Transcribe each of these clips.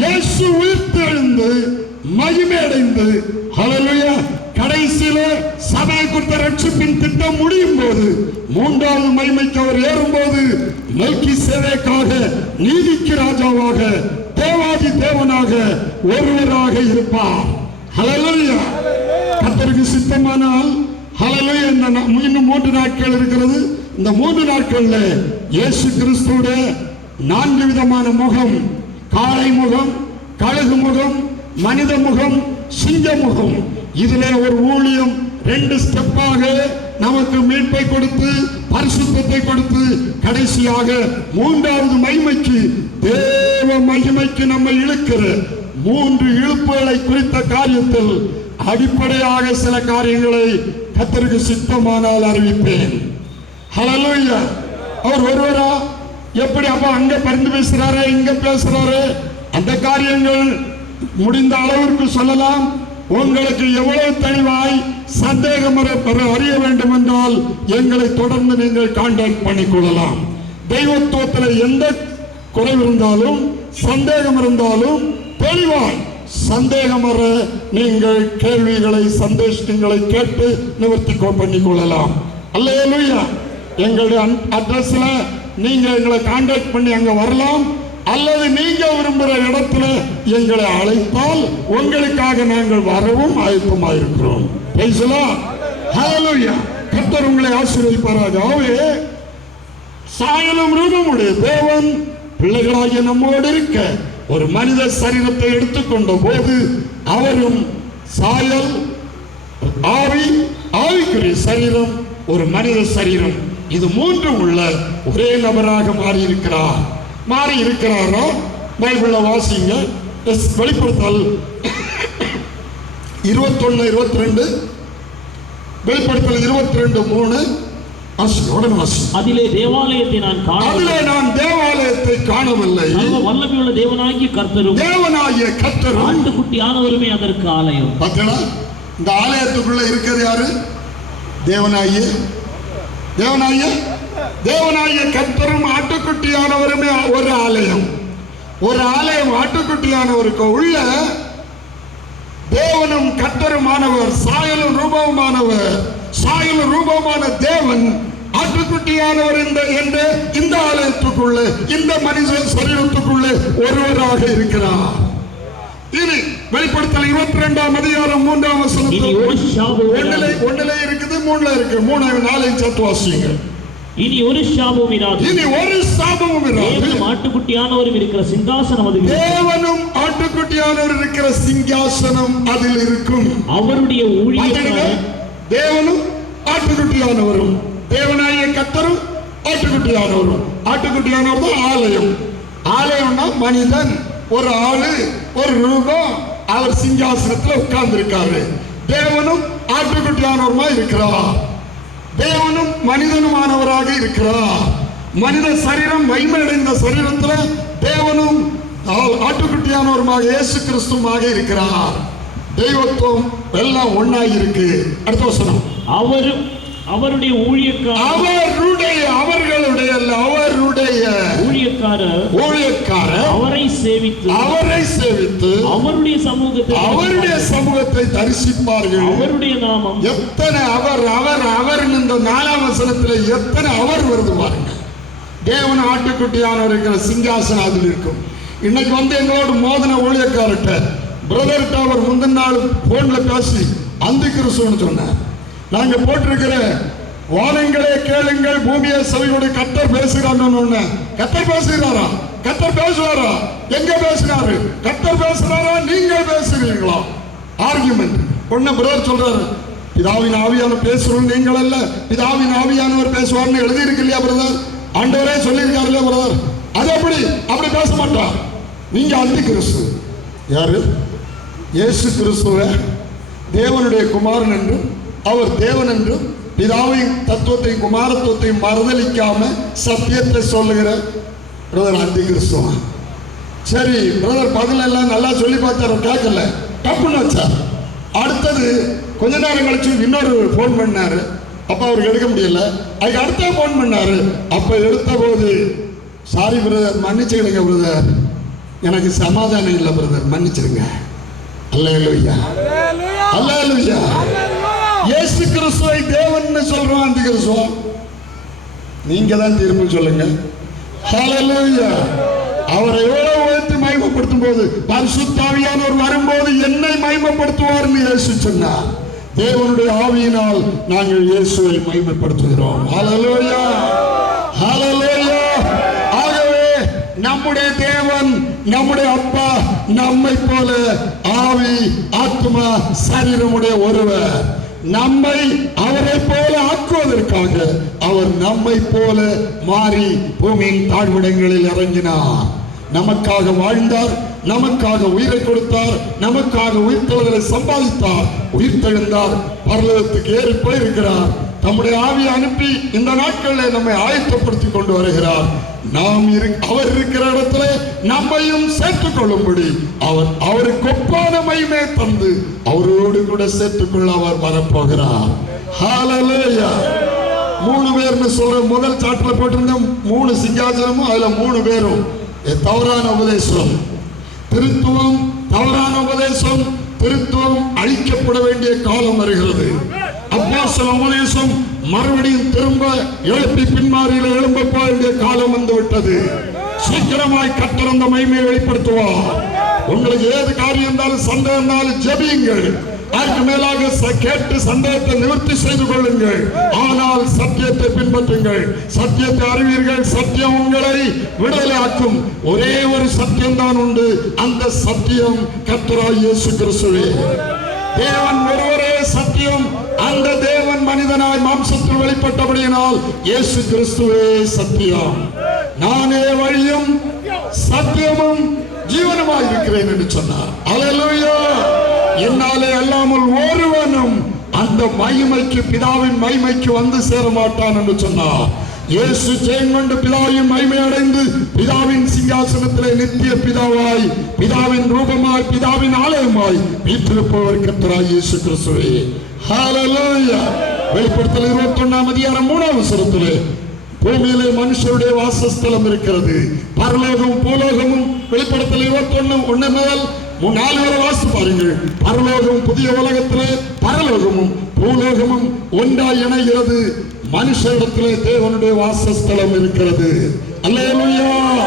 இயேசு உயிர்த்தெழுந்து மகிமையடைந்து ஹalleluya கடைசியில சபை கொடுத்த ரட்சிப்பின் திட்டம் முடியும் போது மூன்றாவது மகிமைக்கு அவர் ஏறும்போது நோக்கி சேவைக்காக நீதிக்கு ராஜாவாக தேவாதி தேவனாக ஒருவராக இருப்பார். ஹலலுயா கத்தருக்கு சித்தமானால் ஹalleluya இந்த இன்னும் மூன்று நாட்கள் இருக்கிறது. இந்த மூன்று நாட்கள்ல இயேசு கிறிஸ்துவோட நான்கு விதமான முகம் காளை முகம் கழுகு முகம் மனித முகம் சிங்க முகம் இதுல ஒரு ஊழியம் ரெண்டு ஸ்டெப்பாக நமக்கு மீட்பை கொடுத்து பரிசுத்தத்தை கொடுத்து கடைசியாக மூன்றாவது மகிமைக்கு தேவ மகிமைக்கு நம்ம இழுக்கிற மூன்று இழுப்புகளை குறித்த காரியத்தில் அடிப்படையாக சில காரியங்களை கத்தருக்கு சித்தமானால் அறிவிப்பேன். ஹalleluya அவர் ஒருவரா? எப்படி அப்ப அங்க பரிந்து பேசுறாரு இங்க பேசுறாரு? அந்த காரியங்கள் முடிந்த அளவிற்கு சொல்லலாம். உங்களுக்கு எவ்வளவு தெளிவாய் சந்தேகம் அறிய வேண்டும் என்றால் எங்களை தொடர்ந்து நீங்கள் கான்டாக்ட் பண்ணிக்கொள்ளலாம் தெய்வத்துவத்தில் எந்த குறைவு இருந்தாலும் சந்தேகம் இருந்தாலும் தெளிவாய் சந்தேகம் வர நீங்கள் கேள்விகளை சந்தேஷங்களை கேட்டு நிவர்த்தி பண்ணிக்கொள்ளலாம் பண்ணிக் எங்களுடைய அட்ரஸ்ல நீங்க எங்களை கான்டாக்ட் பண்ணி அங்க வரலாம் அல்லது நீங்க விரும்புகிற இடத்துல எங்களை அழைத்தால் உங்களுக்காக நாங்கள் வரவும் ஆயத்தமாயிருக்கிறோம் பேசலாம் ஹalleluya உங்களை ஆசீர்வதிப்பாராக. ஆகவே சாயலும் ரூபமுடைய தேவன் பிள்ளைகளாகிய நம்மோடு இருக்க ஒரு மனித சரீரத்தை எடுத்துக்கொண்ட போது அவரும் சாயல் ஆவி ஆவிக்குரிய சரீரம் ஒரு மனித சரீரம். இது மூன்று உள்ள ஒரே நபராக மாறி இருக்கிறார் மாறி இருக்கிறாரா பைபிள்ல வாசிங்க. வெளிப்படுத்தல். இருபத்தொன்னு இருபத்தி ரெண்டு வெளிப்படுத்தல் இருபத்தி ரெண்டு மூணு அதிலே தேவாலயத்தை நான் அதிலே காணவில்லை நான் தேவாலயத்தை காணவில்லை. வல்லமையுள்ள தேவனாகிய கர்த்தரும் தேவனாகிய கத்தரும் ஆட்டுக்குட்டி ஆனவருமே அதற்கு ஆலயம். பார்த்தீங்களா இந்த ஆலயத்துக்குள்ள இருக்கிறது யாரு? தேவனாகிய தேவனாய தேவனாய கத்தரும் ஆட்டுக்குட்டியானவருமே ஒரு ஆலயம். ஒரு ஆலயம் ஆட்டுக்குட்டியானவருக்கு உள்ள தேவனும் கத்தருமானவர் சாயலும் ரூபமானவர் சாயலும் ரூபமான தேவன் ஆட்டுக்குட்டியானவர் இந்த என்ற இந்த ஆலயத்துக்குள்ள இந்த மனித சரீரத்துக்குள்ள ஒருவராக இருக்கிறார். இனி வெளிப்படுத்தல் இருபத்தி ரெண்டாம் அதிகாரம் மூன்றாம் இராது. ஒண்ணுல இருக்குது மூணுல இருக்கு மூணு நாளையும் சேர்த்து வாசிங்க இனி ஒரு சாபமும் இராது இனி ஒரு சாபமும் இராது தேவனும் ஆட்டுக்குட்டியானவரும் இருக்கிற சிங்காசனம் அது தேவனும் ஆட்டுக்குட்டியானவர் இருக்கிற சிங்காசனம் அதில் இருக்கும். அவருடைய? ஊழியக்காரர் தேவனும் ஆட்டுக்குட்டியானவரும். தேவனாகிய கத்தரும் ஆட்டுக்குட்டியானவரும். ஆட்டுக்குட்டியானவர் தான் ஆலயம். ஆலயம்னா மனிதன். ஒரு ஆளு ஒரு ரூபம் அவர் சிங்காசனத்துல உட்கார்ந்து இருக்காரு தேவனும் ஆட்டுக்குட்டியானவருமா இருக்கிறார். தேவனும் மனிதனுமானவராக இருக்கிறார். மனித சரீரம் மகிமையடைந்த சரீரத்துல தேவனும் ஆட்டுக்குட்டியானவருமாக இயேசு கிறிஸ்துமாக இருக்கிறார். தெய்வத்துவம் எல்லாம் ஒண்ணாய் இருக்கு அடுத்த வசனம். அவரும் அவருடைய ஊழியக்காரர். அவருடைய அவர்களுடைய அவருடைய. ஊழியக்காரர். ஊழியக்காரர் அவரை சேவித்து. அவரை சேவித்து அவருடைய சமூகத்தை அவருடைய சமூகத்தை தரிசிப்பார்கள். அவருடைய நாமம். எத்தனை அவர் அவர் அவர் இந்த நாலாம் வசனத்துல எத்தனை அவர் வருது பாருங்க. தேவன் ஆட்டுக்குட்டியானவர் இருக்கிற சிங்காசனம் அதில் இருக்கும். இன்னைக்கு வந்து எங்களோட மோதன ஊழியக்காரர்கிட்ட பிரதர்கிட்ட அவர் முந்தின நாள் போன்ல பேசி அந்த கிறிஸ்துவன்னு சொன்னார். நாங்க போட்டிருக்கிற வானங்களே கேளுங்கள் பூமியை செவியோடு கத்தர் பேசுகிறான்னு ஒண்ணு கத்தர் பேசுகிறாரா? கத்தர் பேசுவாரா? எங்க பேசுறாரு? கத்தர் பேசுறாரா? நீங்கள் பேசுறீங்களா ஆர்குமெண்ட் ஒண்ணு பிரதர் சொல்றாரு பிதாவின் ஆவியான பேசுறோம் நீங்கள் அல்ல. பிதாவின் ஆவியானவர் பேசுவார்னு எழுதி இருக்கு இல்லையா பிரதர் ஆண்டவரே சொல்லியிருக்காரு இல்லையா பிரதர் அது எப்படி? அப்படி பேச மாட்டா. நீங்க அந்தி கிறிஸ்து யாரு? இயேசு கிறிஸ்துவ தேவனுடைய குமாரன் என்று அவர் தேவன் என்றும் பிதாவின் தத்துவத்தையும் குமாரத்துவத்தையும் மறுதலிக்காம சத்தியத்தை சொல்லுகிற பிரதர் அந்தி கிறிஸ்துவன் சரி பிரதர் பதில் எல்லாம் நல்லா சொல்லி பார்த்தாரு கேட்கல. டப்புன்னு வச்சார். அடுத்தது கொஞ்ச நேரம் கழிச்சு இன்னொரு ஃபோன் பண்ணாரு. அப்ப அவருக்கு எடுக்க முடியல. அதுக்கு அடுத்த ஃபோன் பண்ணாரு. அப்ப எடுத்த போது சாரி பிரதர் மன்னிச்சுக்கிடுங்க பிரதர் எனக்கு சமாதானம் இல்லை பிரதர் மன்னிச்சிருங்க. அல்லேலூயா. அல்லேலூயா. இயேசு கிறிஸ்துவை தேவன் சொல்றோம் அந்த கிறிஸ்துவம் நீங்க தான் திரும்ப சொல்லுங்க. ஹalleluya அவரை எவ்வளவு உயர்த்தி மகிமைப்படுத்தும் போது பரிசுத்தாவியானவர் வரும்போது என்னை மகிமைப்படுத்துவார்னு இயேசு சொன்னார். தேவனுடைய ஆவியினால் நாங்கள் இயேசுவை மகிமைப்படுத்துகிறோம். ஹalleluya ஹalleluya ஆகவே நம்முடைய தேவன் நம்முடைய அப்பா நம்மை போல ஆவி ஆத்மா சரீரமுடைய ஒருவர். நம்மை அவரை போல ஆக்குவதற்காக அவர் நம்மை போல மாறி பூமியின் தாழ்விடங்களில் இறங்கினார். நமக்காக வாழ்ந்தார் நமக்காக உயிரை கொடுத்தார் நமக்காக உயிர்த்தெழுதலை சம்பாதித்தார் உயிர்த்தெழுந்தார் பரலோகத்துக்கு ஏறி போயிருக்கிறார். தம்முடைய ஆவியை அனுப்பி இந்த நாட்களில் நம்மை ஆயத்தப்படுத்தி கொண்டு வருகிறார். நாம் அவர் இருக்கிற இடத்துல நம்மையும் சேர்த்துக் கொள்ளும்படி அவர் அவருக்கு ஒப்பான மகிமை தந்து அவரோடு கூட சேர்த்துக்கொள்ள அவர் வரப்போகிறார். மூணு பேர்னு சொல்ற முதல் சாட்டுல போட்டிருந்த மூணு சிங்காசனமும் அதுல மூணு பேரும். தவறான உபதேசம். திருத்துவம் தவறான உபதேசம் திருத்துவம் அழிக்கப்பட வேண்டிய காலம் வருகிறது. அப்போஸ்தல உபதேசம் மறுபடியும் திரும்ப எழுப்பி பின்மாறியில் எழும்ப வேண்டிய காலம் விட்டது. சீக்கிரமாய் கத்தர் அந்த மகிமையை வெளிப்படுத்துவார். உங்களுக்கு ஏது காரியம் இருந்தாலும் சந்தேகம் இருந்தாலும் ஜெபியுங்கள். அதுக்கு மேலாக கேட்டு சந்தேகத்தை நிவர்த்தி செய்து கொள்ளுங்கள். ஆனால் சத்தியத்தை பின்பற்றுங்கள். சத்தியத்தை அறிவீர்கள். சத்தியம் உங்களை விடுதலாக்கும் ஒரே ஒரு சத்தியம் தான் உண்டு. அந்த சத்தியம் கத்தராய் இயேசு கிறிஸ்துவே. தேவன் ஒருவரே சத்தியம். அந்த தேவன் மனிதனாய் மாம்சத்தில் வெளிப்பட்டபடியினால் இயேசு கிறிஸ்துவே சத்தியம். நானே வழியும் சத்தியமும் ஜீவனமாய் இருக்கிறேன் என்று சொன்னார். அல்லேலூயா என்னாலே அல்லாமல் ஒருவனும் அந்த மகிமைக்கு பிதாவின் மகிமைக்கு வந்து சேர மாட்டான் என்று சொன்னார். இயேசு ஜெயம் கொண்டு பிதாவின் மகிமை அடைந்து பிதாவின் சிங்காசனத்திலே நித்திய பிதாவாய் பிதாவின் ரூபமாய் பிதாவின் ஆலயமாய் வீற்றிருப்பவர் கத்தராய் இயேசு கிறிஸ்துவே. ஹalleluya வெளிப்படுத்தல் இருபத்தி ஒன்னாம் அதிகாரம் மூணாம் சிறத்திலே பூமியிலே மனுஷருடைய வாசஸ்தலம் இருக்கிறது. பரலோகம் பூலோகமும் வெளிப்படத்தில் இருபத்தி ஒண்ணு ஒன்னு முதல் நாலு வரை வாசி பாருங்கள். பரலோகம் புதிய உலகத்திலே பரலோகமும் பூலோகமும் ஒன்றாய் இணைகிறது. மனுஷரிடத்திலே தேவனுடைய வாசஸ்தலம் இருக்கிறது. அல்லேலூயா!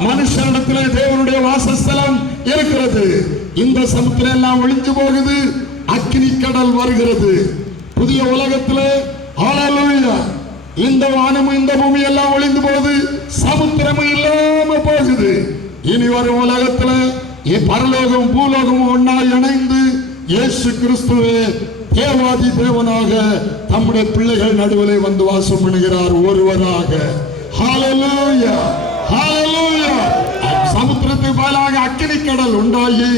மனுஷரிடத்திலே தேவனுடைய வாசஸ்தலம் இருக்கிறது. இந்த சமுத்திரம் எல்லாம் ஒழிஞ்சு போகுது. அக்கினி கடல் வருகிறது. புதிய உலகத்திலே இந்த வானமும் இந்த பூமி எல்லாம் ஒளிந்து போகுது. சமுத்திரமும் இல்லாம போகுது. இனி வரும் உலகத்துல பரலோகம் பூலோகம் ஒன்னா இணைந்து இயேசு கிறிஸ்துவே தேவாதி தேவனாக தம்முடைய பிள்ளைகள் நடுவிலே வந்து வாசம் பண்ணுகிறார் ஒருவராக. ஹalleluya ஹalleluya அக்கினி கடல் உண்டாகி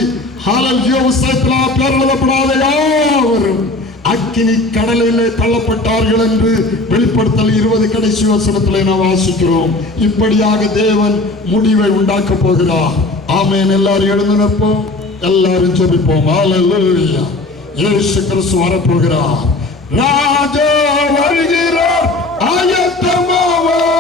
ஹாலல் ஜீவசத்திலா பேரெழுதப்படாத யாவரும் அக்கினி கடலிலே தள்ளப்பட்டார்கள் என்று வெளிப்படுத்தல் இருபது கடைசி வசனத்திலே நாம் வாசிக்கிறோம். இப்படியாக தேவன் முடிவை உண்டாக்க போகிறார். ஆமேன். எல்லாரும் எழுந்து நிற்போம். எல்லாரும் ஜெபிப்போம். ஹalleluya இயேசு கிறிஸ்து வரப்போகிறார். ராஜா வருகிறார். ஆயத்தமாவா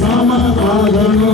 సమతను